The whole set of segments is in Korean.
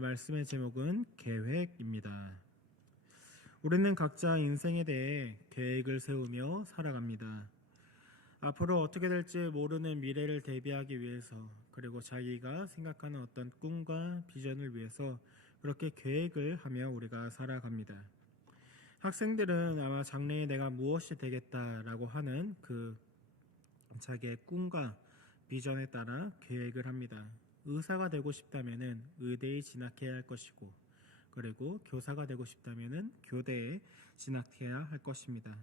말씀의 제목은 계획입니다. 우리는 각자 인생에 대해 계획을 세우며 살아갑니다. 앞으로 어떻게 될지 모르는 미래를 대비하기 위해서, 그리고 자기가 생각하는 어떤 꿈과 비전을 위해서 그렇게 계획을 하며 우리가 살아갑니다. 학생들은 아마 장래에 내가 무엇이 되겠다라고 하는 그 자기의 꿈과 비전에 따라 계획을 합니다. 의사가 되고 싶다면은 의대에 진학해야 할 것이고, 그리고 교사가 되고 싶다면은 교대에 진학해야 할 것입니다.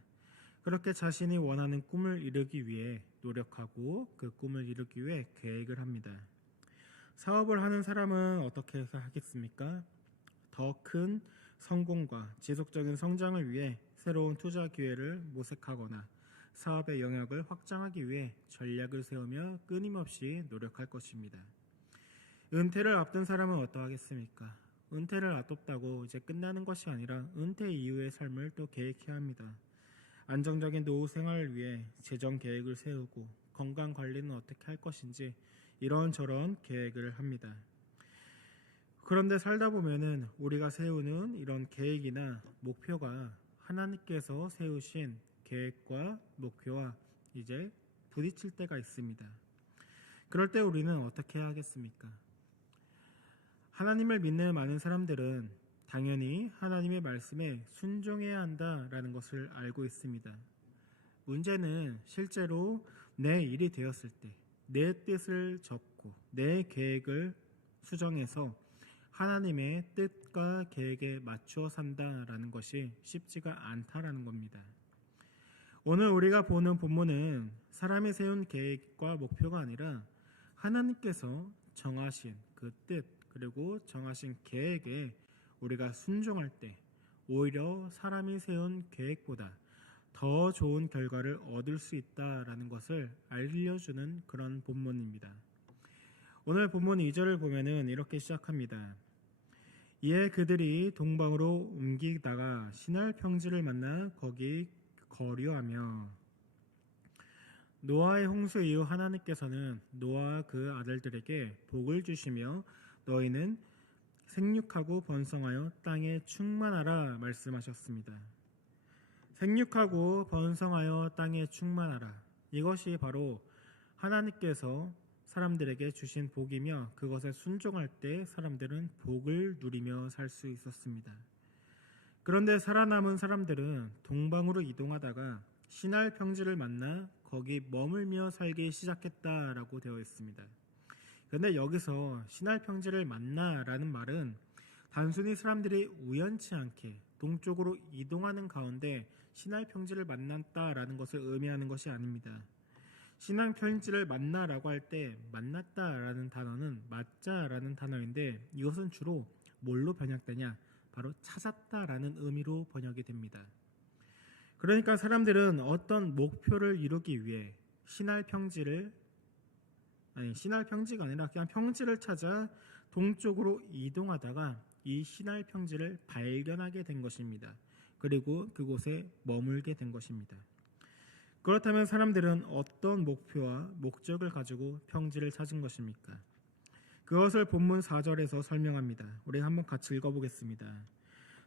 그렇게 자신이 원하는 꿈을 이루기 위해 노력하고 그 꿈을 이루기 위해 계획을 합니다. 사업을 하는 사람은 어떻게 하겠습니까? 더 큰 성공과 지속적인 성장을 위해 새로운 투자 기회를 모색하거나 사업의 영역을 확장하기 위해 전략을 세우며 끊임없이 노력할 것입니다. 은퇴를 앞둔 사람은 어떠하겠습니까? 은퇴를 앞뒀다고 이제 끝나는 것이 아니라 은퇴 이후의 삶을 또 계획해야 합니다. 안정적인 노후 생활을 위해 재정 계획을 세우고 건강 관리는 어떻게 할 것인지 이런저런 계획을 합니다. 그런데 살다 보면은 우리가 세우는 이런 계획이나 목표가 하나님께서 세우신 계획과 목표와 이제 부딪힐 때가 있습니다. 그럴 때 우리는 어떻게 해야 하겠습니까? 하나님을 믿는 많은 사람들은 당연히 하나님의 말씀에 순종해야 한다라는 것을 알고 있습니다. 문제는 실제로 내 일이 되었을 때 내 뜻을 적고 내 계획을 수정해서 하나님의 뜻과 계획에 맞추어 산다라는 것이 쉽지가 않다라는 겁니다. 오늘 우리가 보는 본문은 사람이 세운 계획과 목표가 아니라 하나님께서 정하신 그 뜻, 그리고 정하신 계획에 우리가 순종할 때 오히려 사람이 세운 계획보다 더 좋은 결과를 얻을 수 있다라는 것을 알려주는 그런 본문입니다. 오늘 본문 2절을 보면은 이렇게 시작합니다. 이에 그들이 동방으로 옮기다가 시날 평지를 만나 거기 거류하며, 노아의 홍수 이후 하나님께서는 노아와 그 아들들에게 복을 주시며 너희는 생육하고 번성하여 땅에 충만하라 말씀하셨습니다. 생육하고 번성하여 땅에 충만하라, 이것이 바로 하나님께서 사람들에게 주신 복이며 그것에 순종할 때 사람들은 복을 누리며 살 수 있었습니다. 그런데 살아남은 사람들은 동방으로 이동하다가 시날 평지를 만나 거기 머물며 살기 시작했다라고 되어 있습니다. 그런데 여기서 시날 평지를 만나라는 말은 단순히 사람들이 우연치 않게 동쪽으로 이동하는 가운데 시날 평지를 만났다라는 것을 의미하는 것이 아닙니다. 시날 평지를 만나라고 할 때 만났다라는 단어는 맞자라는 단어인데 이것은 주로 뭘로 번역되냐? 바로 찾았다라는 의미로 번역이 됩니다. 그러니까 사람들은 어떤 목표를 이루기 위해 시날 평지가 아니라 그냥 평지를 찾아 동쪽으로 이동하다가 이 시날 평지를 발견하게 된 것입니다. 그리고 그곳에 머물게 된 것입니다. 그렇다면 사람들은 어떤 목표와 목적을 가지고 평지를 찾은 것입니까? 그것을 본문 4절에서 설명합니다. 우리 한번 같이 읽어보겠습니다.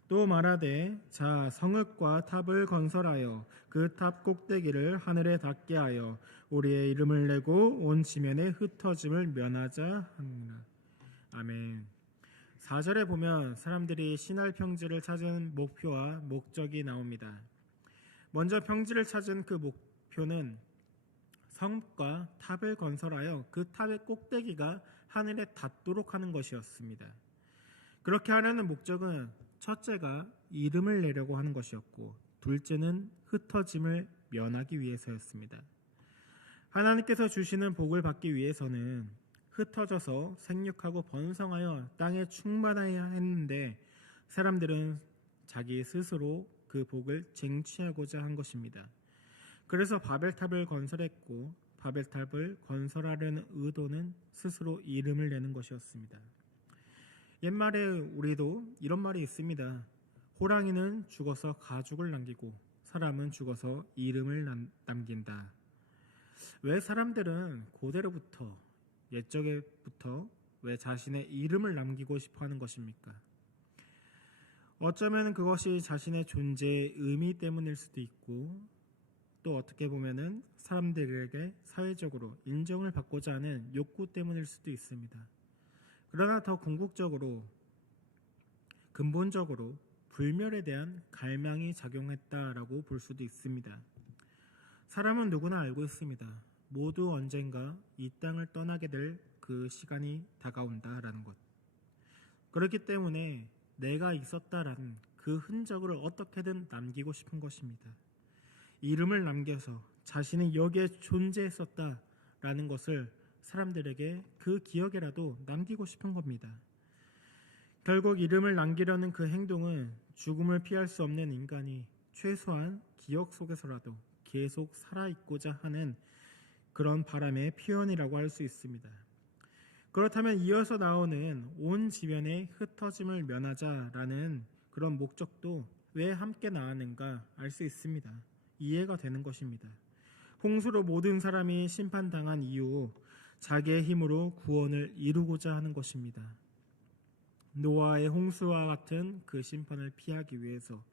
또 말하되 자 성읍과 탑을 건설하여 그 탑 꼭대기를 하늘에 닿게 하여 우리의 이름을 내고 온 지면에 흩어짐을 면하자 하니라. 아멘. 4절에 보면 사람들이 시날 평지를 찾은 목표와 목적이 나옵니다. 먼저 평지를 찾은 그 목표는 성읍과 탑을 건설하여 그 탑의 꼭대기가 하늘에 닿도록 하는 것이었습니다. 그렇게 하려는 목적은 첫째가 이름을 내려고 하는 것이었고, 둘째는 흩어짐을 면하기 위해서였습니다. 하나님께서 주시는 복을 받기 위해서는 흩어져서 생육하고 번성하여 땅에 충만해야 했는데 사람들은 자기 스스로 그 복을 쟁취하고자 한 것입니다. 그래서 바벨탑을 건설했고, 바벨탑을 건설하려는 의도는 스스로 이름을 내는 것이었습니다. 옛말에 우리도 이런 말이 있습니다. 호랑이는 죽어서 가죽을 남기고 사람은 죽어서 이름을 남긴다. 왜 사람들은 고대로부터 옛적에부터 왜 자신의 이름을 남기고 싶어 하는 것입니까? 어쩌면 그것이 자신의 존재의 의미 때문일 수도 있고, 또 어떻게 보면은 사람들에게 사회적으로 인정을 받고자 하는 욕구 때문일 수도 있습니다. 그러나 더 궁극적으로, 근본적으로 불멸에 대한 갈망이 작용했다라고 볼 수도 있습니다. 사람은 누구나 알고 있습니다. 모두 언젠가 이 땅을 떠나게 될 그 시간이 다가온다라는 것. 그렇기 때문에 내가 있었다라는 그 흔적을 어떻게든 남기고 싶은 것입니다. 이름을 남겨서 자신이 여기에 존재했었다라는 것을 사람들에게 그 기억에라도 남기고 싶은 겁니다. 결국 이름을 남기려는 그 행동은 죽음을 피할 수 없는 인간이 최소한 기억 속에서라도 계속 살아있고자 하는 그런 바람의 표현이라고 할 수 있습니다. 그렇다면 이어서 나오는 온 지면의 흩어짐을 면하자라는 그런 목적도 왜 함께 나왔는가 알 수 있습니다. 이해가 되는 것입니다. 홍수로 모든 사람이 심판당한 이후 자기의 힘으로 구원을 이루고자 하는 것입니다. 노아의 홍수와 같은 그 심판을 피하기 위해서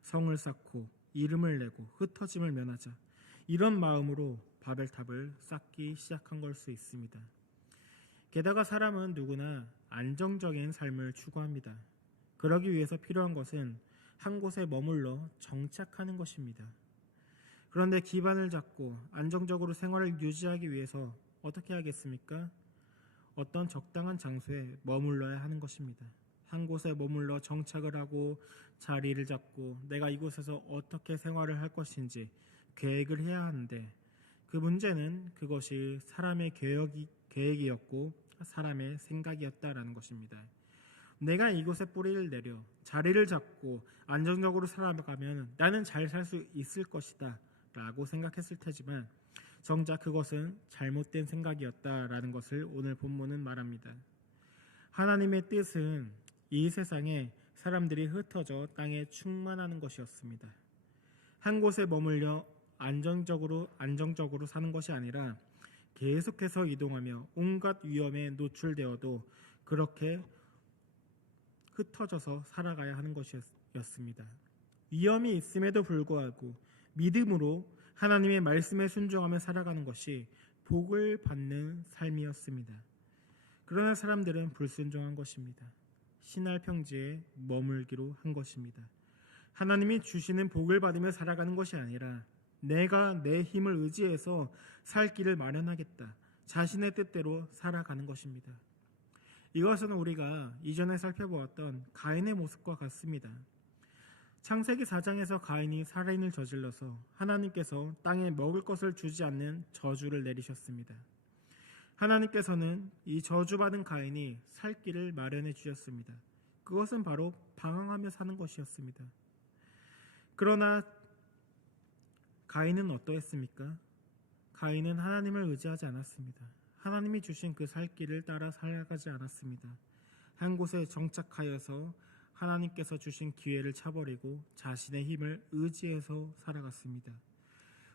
성을 쌓고 이름을 내고 흩어짐을 면하자, 이런 마음으로 바벨탑을 쌓기 시작한 걸 수 있습니다. 게다가 사람은 누구나 안정적인 삶을 추구합니다. 그러기 위해서 필요한 것은 한 곳에 머물러 정착하는 것입니다. 그런데 기반을 잡고 안정적으로 생활을 유지하기 위해서 어떻게 하겠습니까? 어떤 적당한 장소에 머물러야 하는 것입니다. 한 곳에 머물러 정착을 하고 자리를 잡고 내가 이곳에서 어떻게 생활을 할 것인지 계획을 해야 하는데, 그 문제는 그것이 사람의 계획이었고 사람의 생각이었다라는 것입니다. 내가 이곳에 뿌리를 내려 자리를 잡고 안정적으로 살아가면 나는 잘 살 수 있을 것이다 라고 생각했을 테지만, 정작 그것은 잘못된 생각이었다라는 것을 오늘 본문은 말합니다. 하나님의 뜻은 이 세상에 사람들이 흩어져 땅에 충만하는 것이었습니다. 한 곳에 머물려 안정적으로 사는 것이 아니라 계속해서 이동하며 온갖 위험에 노출되어도 그렇게 흩어져서 살아가야 하는 것이었습니다. 위험이 있음에도 불구하고 믿음으로 하나님의 말씀에 순종하며 살아가는 것이 복을 받는 삶이었습니다. 그러나 사람들은 불순종한 것입니다. 신할 평지에 머물기로 한 것입니다. 하나님이 주시는 복을 받으며 살아가는 것이 아니라 내가 내 힘을 의지해서 살 길을 마련하겠다, 자신의 뜻대로 살아가는 것입니다. 이것은 우리가 이전에 살펴보았던 가인의 모습과 같습니다. 창세기 4장에서 가인이 살인을 저질러서 하나님께서 땅에 먹을 것을 주지 않는 저주를 내리셨습니다. 하나님께서는 이 저주받은 가인이 살 길을 마련해 주셨습니다. 그것은 바로 방황하며 사는 것이었습니다. 그러나 가인은 어떠했습니까? 가인은 하나님을 의지하지 않았습니다. 하나님이 주신 그 살 길을 따라 살아가지 않았습니다. 한 곳에 정착하여서 하나님께서 주신 기회를 차버리고 자신의 힘을 의지해서 살아갔습니다.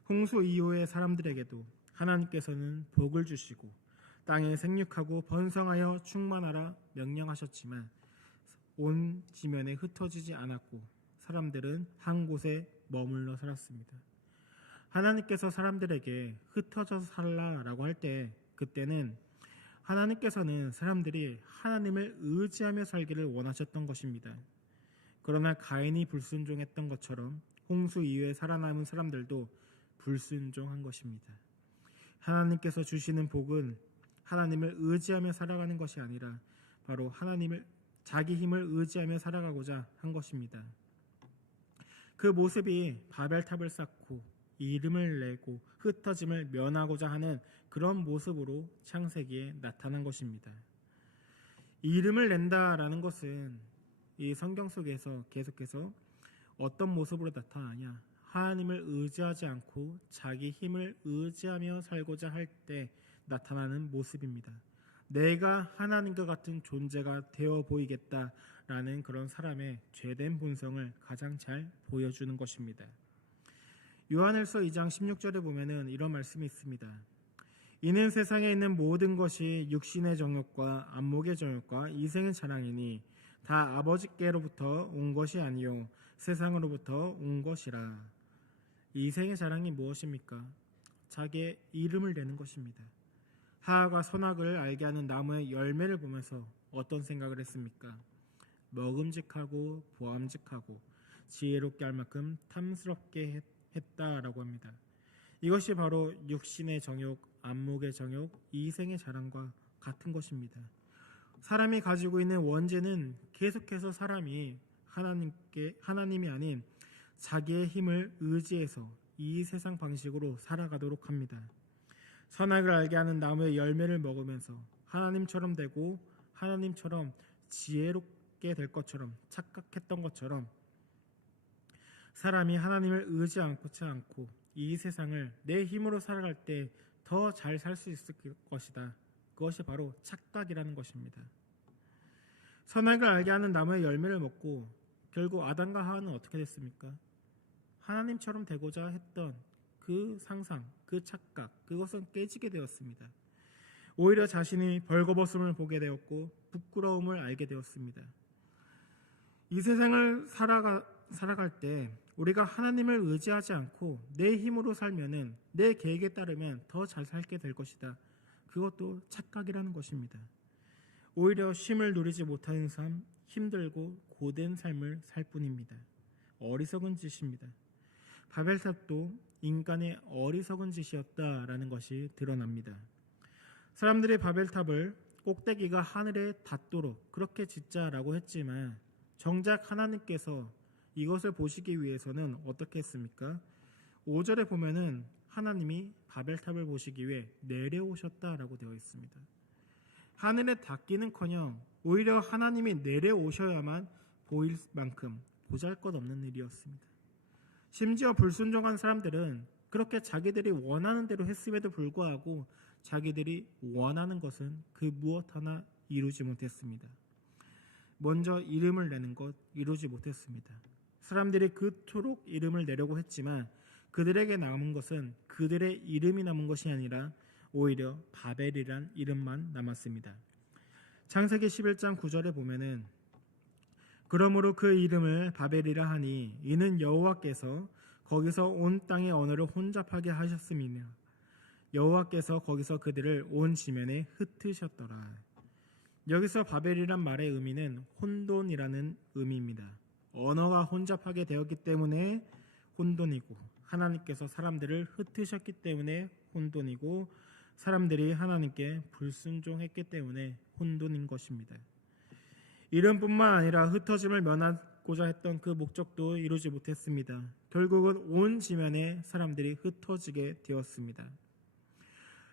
홍수 이후의 사람들에게도 하나님께서는 복을 주시고 땅에 생육하고 번성하여 충만하라 명령하셨지만 온 지면에 흩어지지 않았고 사람들은 한 곳에 머물러 살았습니다. 하나님께서 사람들에게 흩어져서 살라라고 할 때, 그때는 하나님께서는 사람들이 하나님을 의지하며 살기를 원하셨던 것입니다. 그러나 가인이 불순종했던 것처럼 홍수 이후에 살아남은 사람들도 불순종한 것입니다. 하나님께서 주시는 복은 하나님을 의지하며 살아가는 것이 아니라 바로 자기 힘을 의지하며 살아가고자 한 것입니다. 그 모습이 바벨탑을 쌓고 이름을 내고 흩어짐을 면하고자 하는 그런 모습으로 창세기에 나타난 것입니다. 이름을 낸다라는 것은 이 성경 속에서 계속해서 어떤 모습으로 나타나냐, 하나님을 의지하지 않고 자기 힘을 의지하며 살고자 할 때 나타나는 모습입니다. 내가 하나님과 같은 존재가 되어 보이겠다라는 그런 사람의 죄된 본성을 가장 잘 보여주는 것입니다. 요한일서 2장 16절에 보면은 이런 말씀이 있습니다. 이는 세상에 있는 모든 것이 육신의 정욕과 안목의 정욕과 이생의 자랑이니 다 아버지께로부터 온 것이 아니요 세상으로부터 온 것이라. 이생의 자랑이 무엇입니까? 자기의 이름을 내는 것입니다. 하하가 선악을 알게 하는 나무의 열매를 보면서 어떤 생각을 했습니까? 먹음직하고 보암직하고 지혜롭게 할 만큼 탐스럽게 했다라고 합니다. 이것이 바로 육신의 정욕, 안목의 정욕, 이생의 자랑과 같은 것입니다. 사람이 가지고 있는 원죄는 계속해서 사람이 하나님이 아닌 자기의 힘을 의지해서 이 세상 방식으로 살아가도록 합니다. 선악을 알게 하는 나무의 열매를 먹으면서 하나님처럼 되고 하나님처럼 지혜롭게 될 것처럼 착각했던 것처럼 사람이 하나님을 의지하지 않고 이 세상을 내 힘으로 살아갈 때 더 잘 살 수 있을 것이다. 그것이 바로 착각이라는 것입니다. 선악을 알게 하는 나무의 열매를 먹고 결국 아담과 하와는 어떻게 됐습니까? 하나님처럼 되고자 했던 그 상상, 그 착각, 그것은 깨지게 되었습니다. 오히려 자신이 벌거벗음을 보게 되었고 부끄러움을 알게 되었습니다. 이 세상을 살아갈 때 우리가 하나님을 의지하지 않고 내 힘으로 살면은 내 계획에 따르면 더 잘 살게 될 것이다. 그것도 착각이라는 것입니다. 오히려 쉼을 누리지 못하는 삶, 힘들고 고된 삶을 살 뿐입니다. 어리석은 짓입니다. 바벨탑도 인간의 어리석은 짓이었다라는 것이 드러납니다. 사람들이 바벨탑을 꼭대기가 하늘에 닿도록 그렇게 짓자라고 했지만 정작 하나님께서 이것을 보시기 위해서는 어떻게 했습니까? 5절에 보면은 하나님이 바벨탑을 보시기 위해 내려오셨다라고 되어 있습니다. 하늘에 닿기는커녕 오히려 하나님이 내려오셔야만 보일 만큼 보잘것없는 일이었습니다. 심지어 불순종한 사람들은 그렇게 자기들이 원하는 대로 했음에도 불구하고 자기들이 원하는 것은 그 무엇 하나 이루지 못했습니다. 먼저 이름을 내는 것 이루지 못했습니다. 사람들이 그토록 이름을 내려고 했지만 그들에게 남은 것은 그들의 이름이 남은 것이 아니라 오히려 바벨이란 이름만 남았습니다. 창세기 11장 9절에 보면은 그러므로 그 이름을 바벨이라 하니 이는 여호와께서 거기서 온 땅의 언어를 혼잡하게 하셨음이며 여호와께서 거기서 그들을 온 지면에 흩으셨더라. 여기서 바벨이란 말의 의미는 혼돈이라는 의미입니다. 언어가 혼잡하게 되었기 때문에 혼돈이고 하나님께서 사람들을 흩으셨기 때문에 혼돈이고 사람들이 하나님께 불순종했기 때문에 혼돈인 것입니다. 이름뿐만 아니라 흩어짐을 면하고자 했던 그 목적도 이루지 못했습니다. 결국은 온 지면에 사람들이 흩어지게 되었습니다.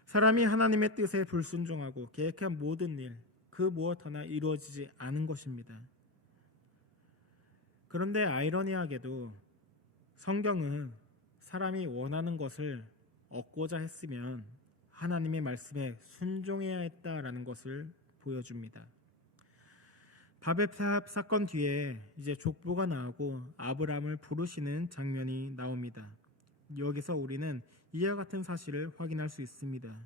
사람이 하나님의 뜻에 불순종하고 계획한 모든 일, 그 무엇 하나 이루어지지 않은 것입니다. 그런데 아이러니하게도 성경은 사람이 원하는 것을 얻고자 했으면 하나님의 말씀에 순종해야 했다라는 것을 보여줍니다. 바벨탑 사건 뒤에 이제 족보가 나오고 아브라함을 부르시는 장면이 나옵니다. 여기서 우리는 이와 같은 사실을 확인할 수 있습니다.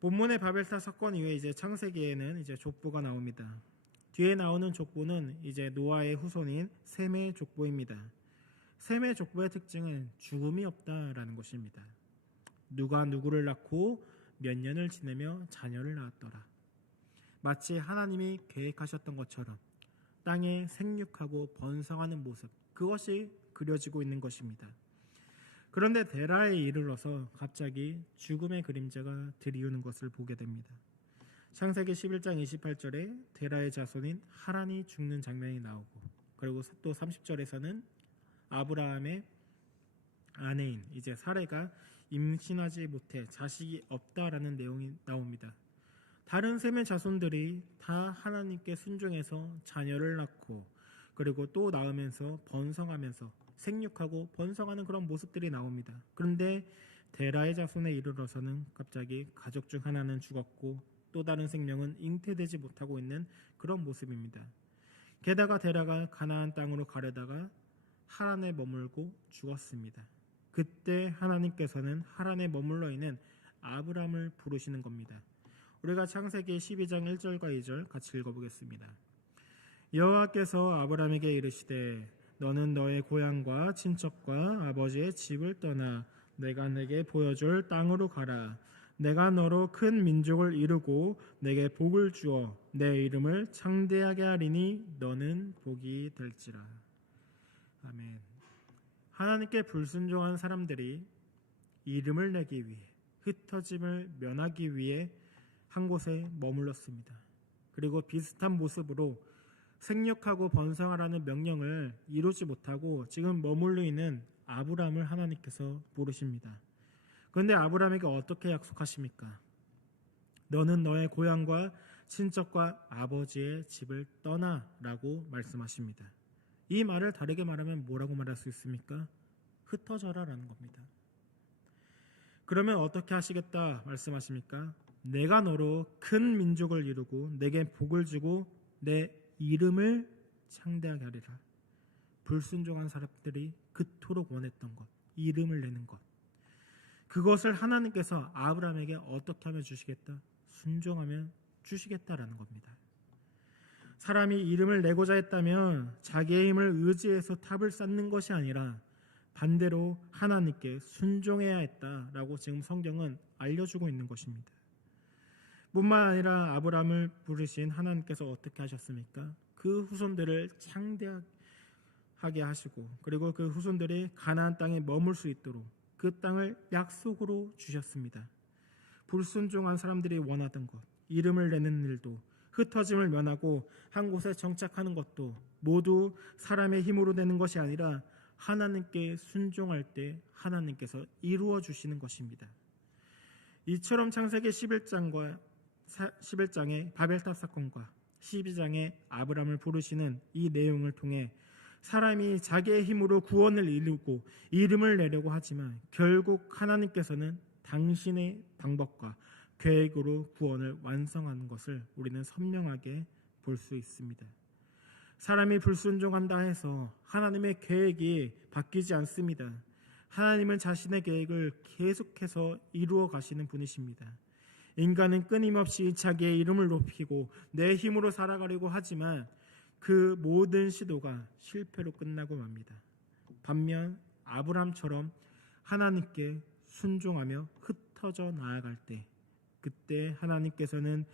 본문의 바벨탑 사건 이후에 이제 창세기에는 이제 족보가 나옵니다. 뒤에 나오는 족보는 이제 노아의 후손인 셈의 족보입니다. 셈의 족보의 특징은 죽음이 없다라는 것입니다. 누가 누구를 낳고 몇 년을 지내며 자녀를 낳았더라. 마치 하나님이 계획하셨던 것처럼 땅에 생육하고 번성하는 모습, 그것이 그려지고 있는 것입니다. 그런데 데라에 이르러서 갑자기 죽음의 그림자가 들이우는 것을 보게 됩니다. 창세기 11장 28절에 데라의 자손인 하란이 죽는 장면이 나오고, 그리고 또 30절에서는 아브라함의 아내인 이제 사레가 임신하지 못해 자식이 없다라는 내용이 나옵니다. 다른 셈의 자손들이 다 하나님께 순종해서 자녀를 낳고 그리고 또 낳으면서 번성하면서 생육하고 번성하는 그런 모습들이 나옵니다. 그런데 데라의 자손에 이르러서는 갑자기 가족 중 하나는 죽었고 또 다른 생명은 잉태되지 못하고 있는 그런 모습입니다. 게다가 데라가 가나안 땅으로 가려다가 하란에 머물고 죽었습니다. 그때 하나님께서는 하란에 머물러 있는 아브라함을 부르시는 겁니다. 우리가 창세기 12장 1절과 2절 같이 읽어보겠습니다. 여호와께서 아브라함에게 이르시되 너는 너의 고향과 친척과 아버지의 집을 떠나 내가 내게 보여줄 땅으로 가라. 내가 너로 큰 민족을 이루고 내게 복을 주어 내 이름을 창대하게 하리니 너는 복이 될지라. 아멘. 하나님께 불순종한 사람들이 이름을 내기 위해 흩어짐을 면하기 위해 한 곳에 머물렀습니다. 그리고 비슷한 모습으로 생육하고 번성하라는 명령을 이루지 못하고 지금 머물러 있는 아브라함을 하나님께서 부르십니다. 그런데 아브라함에게 어떻게 약속하십니까? 너는 너의 고향과 친척과 아버지의 집을 떠나라고 말씀하십니다. 이 말을 다르게 말하면 뭐라고 말할 수 있습니까? 흩어져라라는 겁니다. 그러면 어떻게 하시겠다 말씀하십니까? 내가 너로 큰 민족을 이루고 내게 복을 주고 내 이름을 창대하게 하리라. 불순종한 사람들이 그토록 원했던 것, 이름을 내는 것, 그것을 하나님께서 아브라함에게 어떻게 하면 주시겠다? 순종하면 주시겠다라는 겁니다. 사람이 이름을 내고자 했다면 자기의 힘을 의지해서 탑을 쌓는 것이 아니라 반대로 하나님께 순종해야 했다라고 지금 성경은 알려주고 있는 것입니다. 뿐만 아니라 아브라함을 부르신 하나님께서 어떻게 하셨습니까? 그 후손들을 창대하게 하시고 그리고 그 후손들이 가나안 땅에 머물 수 있도록 그 땅을 약속으로 주셨습니다. 불순종한 사람들이 원하던 것, 이름을 내는 일도 흩어짐을 면하고 한 곳에 정착하는 것도 모두 사람의 힘으로 되는 것이 아니라 하나님께 순종할 때 하나님께서 이루어 주시는 것입니다. 이처럼 창세기 11장의 바벨탑 사건과 12장의 아브라함을 부르시는 이 내용을 통해 사람이 자기의 힘으로 구원을 이루고 이름을 내려고 하지만 결국 하나님께서는 당신의 방법과 계획으로 구원을 완성하는 것을 우리는 선명하게 볼 수 있습니다. 사람이 불순종한다 해서 하나님의 계획이 바뀌지 않습니다. 하나님은 자신의 계획을 계속해서 이루어 가시는 분이십니다. 인간은 끊임없이 자기의 이름을 높이고 내 힘으로 살아가려고 하지만 그 모든 시도가 실패로 끝나고 맙니다. 반면 아브라함처럼 하나님께 순종하며 흩어져 나아갈 때 그때 하나님께서는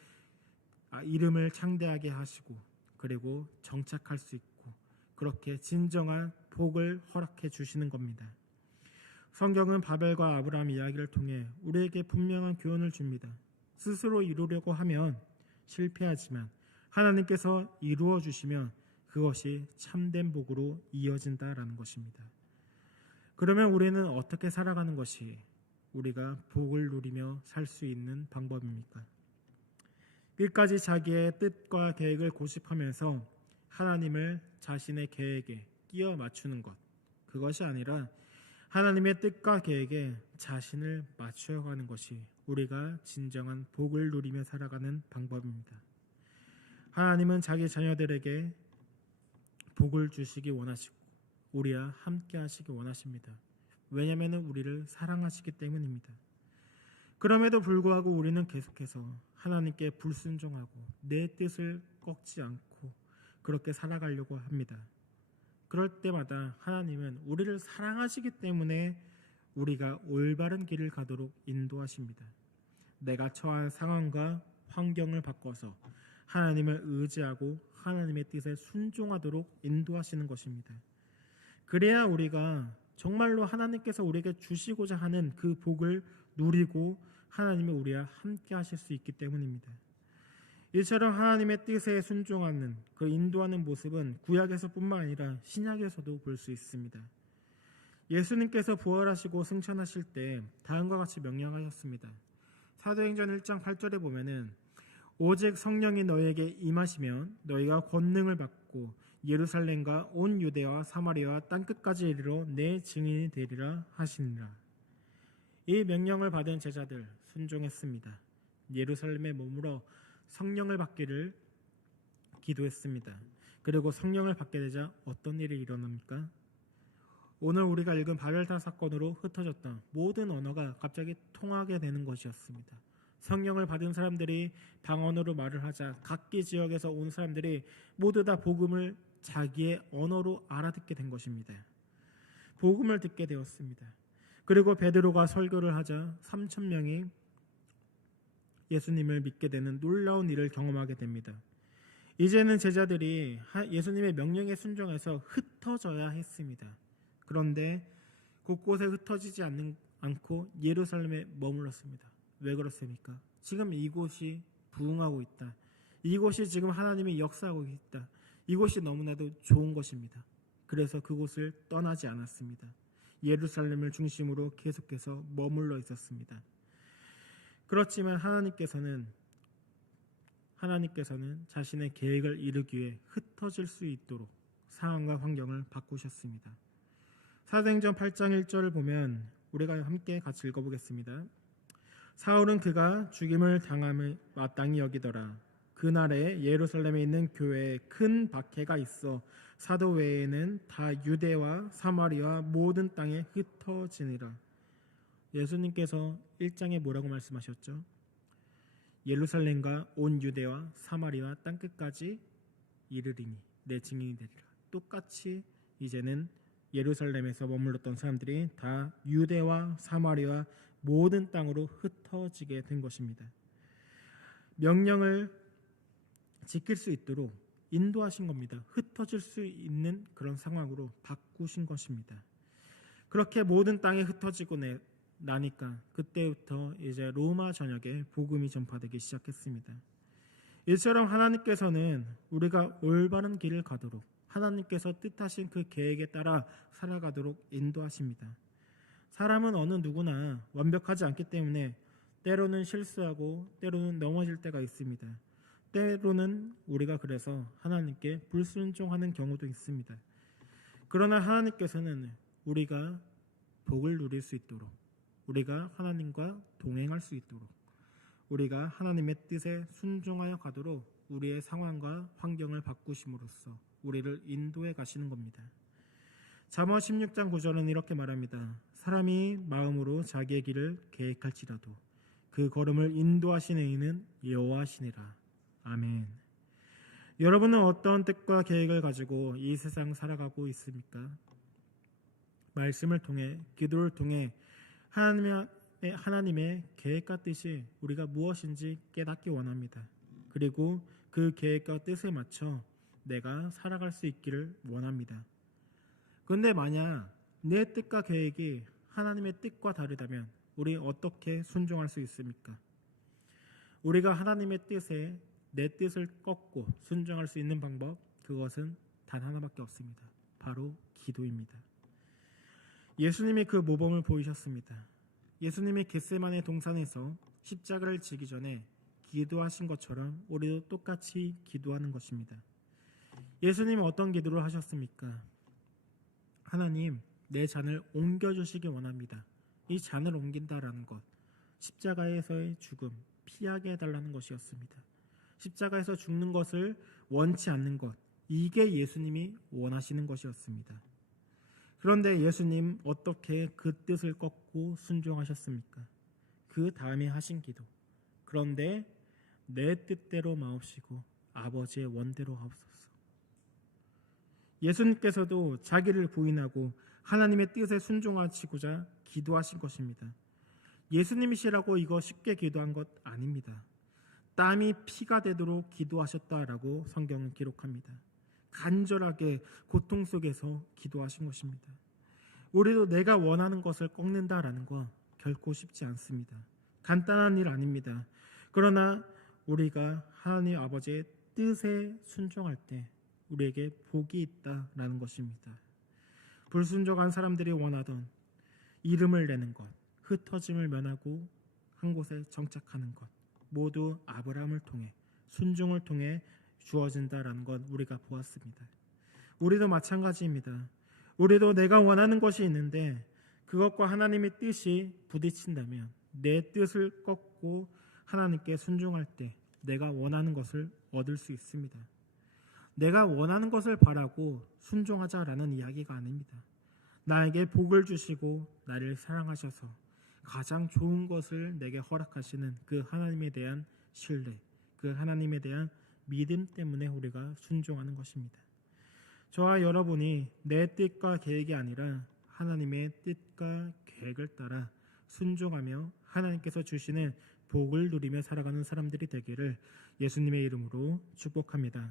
이름을 창대하게 하시고 그리고 정착할 수 있고 그렇게 진정한 복을 허락해 주시는 겁니다. 성경은 바벨과 아브라함 이야기를 통해 우리에게 분명한 교훈을 줍니다. 스스로 이루려고 하면 실패하지만 하나님께서 이루어 주시면 그것이 참된 복으로 이어진다라는 것입니다. 그러면 우리는 어떻게 살아가는 것이 우리가 복을 누리며 살 수 있는 방법입니까? 끝까지 자기의 뜻과 계획을 고집하면서 하나님을 자신의 계획에 끼워 맞추는 것, 그것이 아니라 하나님의 뜻과 계획에 자신을 맞추어가는 것이 우리가 진정한 복을 누리며 살아가는 방법입니다. 하나님은 자기 자녀들에게 복을 주시기 원하시고 우리와 함께 하시기 원하십니다. 왜냐하면 우리를 사랑하시기 때문입니다. 그럼에도 불구하고 우리는 계속해서 하나님께 불순종하고 내 뜻을 꺾지 않고 그렇게 살아가려고 합니다. 그럴 때마다 하나님은 우리를 사랑하시기 때문에 우리가 올바른 길을 가도록 인도하십니다. 내가 처한 상황과 환경을 바꿔서 하나님을 의지하고 하나님의 뜻에 순종하도록 인도하시는 것입니다. 그래야 우리가 정말로 하나님께서 우리에게 주시고자 하는 그 복을 누리고 하나님이 우리와 함께 하실 수 있기 때문입니다. 이처럼 하나님의 뜻에 순종하는 그 인도하는 모습은 구약에서뿐만 아니라 신약에서도 볼 수 있습니다. 예수님께서 부활하시고 승천하실 때 다음과 같이 명령하셨습니다. 사도행전 1장 8절에 보면은 오직 성령이 너희에게 임하시면 너희가 권능을 받고 예루살렘과 온 유대와 사마리아와 땅끝까지 이르러 내 증인이 되리라 하시니라. 이 명령을 받은 제자들 순종했습니다. 예루살렘에 머물러 성령을 받기를 기도했습니다. 그리고 성령을 받게 되자 어떤 일이 일어납니까? 오늘 우리가 읽은 바벨탑 사건으로 흩어졌던 모든 언어가 갑자기 통하게 되는 것이었습니다. 성령을 받은 사람들이 방언으로 말을 하자 각기 지역에서 온 사람들이 모두 다 복음을 자기의 언어로 알아듣게 된 것입니다. 복음을 듣게 되었습니다. 그리고 베드로가 설교를 하자 3,000명이 예수님을 믿게 되는 놀라운 일을 경험하게 됩니다. 이제는 제자들이 예수님의 명령에 순종해서 흩어져야 했습니다. 그런데 곳곳에 흩어지지 않고 예루살렘에 머물렀습니다. 왜 그렇습니까? 지금 이곳이 부흥하고 있다. 이곳이 지금 하나님이 역사하고 있다. 이곳이 너무나도 좋은 것입니다. 그래서 그곳을 떠나지 않았습니다. 예루살렘을 중심으로 계속해서 머물러 있었습니다. 그렇지만 하나님께서는 자신의 계획을 이루기 위해 흩어질 수 있도록 상황과 환경을 바꾸셨습니다. 사도행전 8장 1절을 보면 우리가 함께 같이 읽어보겠습니다. 사울은 그가 죽임을 당함을 마땅히 여기더라. 그날에 예루살렘에 있는 교회에 큰 박해가 있어 사도 외에는 다 유대와 사마리아 모든 땅에 흩어지니라. 예수님께서 1장에 뭐라고 말씀하셨죠? 예루살렘과 온 유대와 사마리아 땅끝까지 이르리니 내 증인이 되리라. 똑같이 이제는 예루살렘에서 머물렀던 사람들이 다 유대와 사마리아 모든 땅으로 흩어지게 된 것입니다. 명령을 지킬 수 있도록 인도하신 겁니다. 흩어질 수 있는 그런 상황으로 바꾸신 것입니다. 그렇게 모든 땅에 흩어지고 나니까 그때부터 이제 로마 전역에 복음이 전파되기 시작했습니다. 이처럼 하나님께서는 우리가 올바른 길을 가도록 하나님께서 뜻하신 그 계획에 따라 살아가도록 인도하십니다. 사람은 어느 누구나 완벽하지 않기 때문에 때로는 실수하고 때로는 넘어질 때가 있습니다. 때로는 우리가 그래서 하나님께 불순종하는 경우도 있습니다. 그러나 하나님께서는 우리가 복을 누릴 수 있도록, 우리가 하나님과 동행할 수 있도록, 우리가 하나님의 뜻에 순종하여 가도록 우리의 상황과 환경을 바꾸심으로써 우리를 인도해 가시는 겁니다. 잠언 16장 9절은 이렇게 말합니다. 사람이 마음으로 자기의 길을 계획할지라도 그 걸음을 인도하시는 이는 여호와시니라. 아멘. 여러분은 어떤 뜻과 계획을 가지고 이 세상 살아가고 있습니까? 말씀을 통해, 기도를 통해 하나님의 계획과 뜻이 우리가 무엇인지 깨닫기 원합니다. 그리고 그 계획과 뜻에 맞춰 내가 살아갈 수 있기를 원합니다. 그런데 만약 내 뜻과 계획이 하나님의 뜻과 다르다면 우리 어떻게 순종할 수 있습니까? 우리가 하나님의 뜻에 내 뜻을 꺾고 순종할 수 있는 방법, 그것은 단 하나밖에 없습니다. 바로 기도입니다. 예수님이 그 모범을 보이셨습니다. 예수님이 겟세마네 동산에서 십자가를 지기 전에 기도하신 것처럼 우리도 똑같이 기도하는 것입니다. 예수님은 어떤 기도를 하셨습니까? 하나님, 내 잔을 옮겨주시기 원합니다. 이 잔을 옮긴다라는 것, 십자가에서의 죽음, 피하게 해달라는 것이었습니다. 십자가에서 죽는 것을 원치 않는 것, 이게 예수님이 원하시는 것이었습니다. 그런데 예수님 어떻게 그 뜻을 꺾고 순종하셨습니까? 그 다음에 하신 기도, 그런데 내 뜻대로 마옵시고 아버지의 원대로 하옵소서. 예수님께서도 자기를 부인하고 하나님의 뜻에 순종하시고자 기도하신 것입니다. 예수님이시라고 이거 쉽게 기도한 것 아닙니다. 땀이 피가 되도록 기도하셨다라고 성경은 기록합니다. 간절하게 고통 속에서 기도하신 것입니다. 우리도 내가 원하는 것을 꺾는다라는 거 결코 쉽지 않습니다. 간단한 일 아닙니다. 그러나 우리가 하나님 아버지의 뜻에 순종할 때 우리에게 복이 있다라는 것입니다. 불순종한 사람들이 원하던 이름을 내는 것, 흩어짐을 면하고 한 곳에 정착하는 것, 모두 아브라함을 통해, 순종을 통해 주어진다라는 것 우리가 보았습니다. 우리도 마찬가지입니다. 우리도 내가 원하는 것이 있는데 그것과 하나님의 뜻이 부딪힌다면 내 뜻을 꺾고 하나님께 순종할 때 내가 원하는 것을 얻을 수 있습니다. 내가 원하는 것을 바라고 순종하자라는 이야기가 아닙니다. 나에게 복을 주시고 나를 사랑하셔서 가장 좋은 것을 내게 허락하시는 그 하나님에 대한 신뢰, 그 하나님에 대한 믿음 때문에 우리가 순종하는 것입니다. 저와 여러분이 내 뜻과 계획이 아니라 하나님의 뜻과 계획을 따라 순종하며 하나님께서 주시는 복을 누리며 살아가는 사람들이 되기를 예수님의 이름으로 축복합니다.